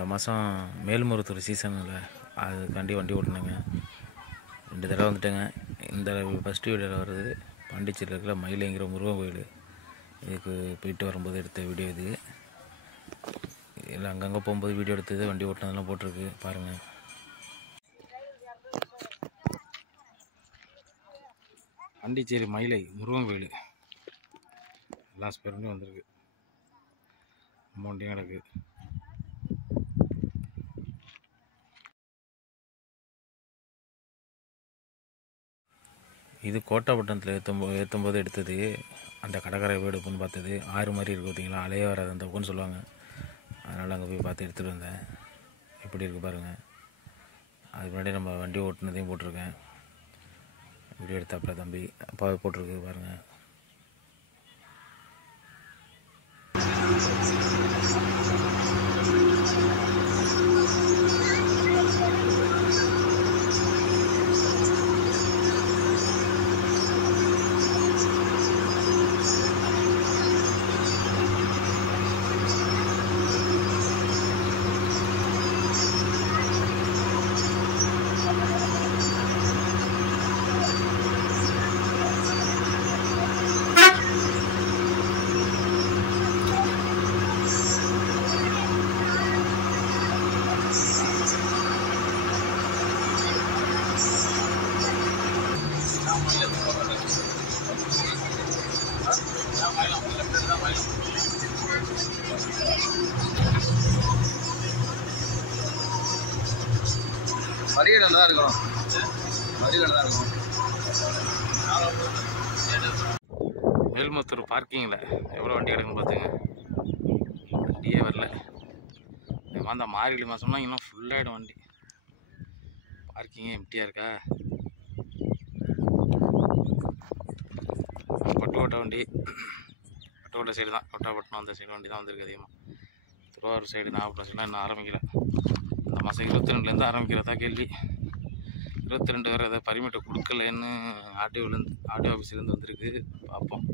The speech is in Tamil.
இந்த மாதம் மேல்மருவத்தூர் சீசனில் அதுக்காண்டி வண்டி ஓட்டினேங்க. 2 தடவை வந்துட்டேங்க. இந்த ஃபஸ்ட்டு வீடியோவில் வருது பாண்டிச்சேரியில் இருக்கிற மயிலைங்கிற முருகன் கோயில். இதுக்கு போயிட்டு வரும்போது எடுத்த வீடியோ இது. இதில் அங்கங்கே போகும்போது வீடியோ எடுத்தது, வண்டி ஓட்டினதெல்லாம் போட்டிருக்கு பாருங்கள். பாண்டிச்சேரி மயிலை முருகன் கோயில் எல்லா ஸ்பேருமே வந்திருக்கு. நம்ம வண்டியும் கிடக்கு. இது கோட்டாப்பட்டினத்தில் ஏற்றும்போது எடுத்தது. அந்த கடற்கரை வீடு எடுப்புன்னு பார்த்தது. ஆறு மாதிரி இருக்குது பார்த்தீங்களா, அலையே வராது அந்த பக்கம்னு சொல்லுவாங்க. அதனால் அங்கே போய் பார்த்து எடுத்துகிட்டு வந்தேன். எப்படி இருக்குது பாருங்கள். அதுக்கு முன்னாடி நம்ம வண்டி ஓட்டுனதையும் போட்டிருக்கேன். வீடியோ எடுத்தாப்புல தம்பி அப்பா போட்டிருக்கு பாருங்கள். வரிகள் தான் இருக்கும். வரிகள் தான் இருக்கும். மேல்மருவத்தூர் பார்க்கிங்கில் எவ்வளோ வண்டி கிடக்குன்னு பார்த்துங்க. வண்டியே வரல. அந்த மார்கழி மாதம்னா இன்னும் ஃபுல்லாகிடும் வண்டி. பார்க்கிங்கே எம்டியாக இருக்கா. பட்டுக்கோட்டை வண்டி, பட்டுக்கோட்டை சைடு தான், கோட்டாப்பட்டினம் அந்த சைடு வண்டி தான் வந்திருக்கு அதிகமாக. திருவாரூர் சைடு நாகப்பட்டினம் சைடுலாம் இன்னும் ஆரம்பிக்கல. இந்த மாதம் 22லேருந்து ஆரம்பிக்கிறதா கேள்வி. 22 வேறு ஏதாவது பர்மிட்டை கொடுக்கலன்னு ஆர்டிஓ ஆஃபீஸ்லேருந்து வந்திருக்கு. பார்ப்போம்.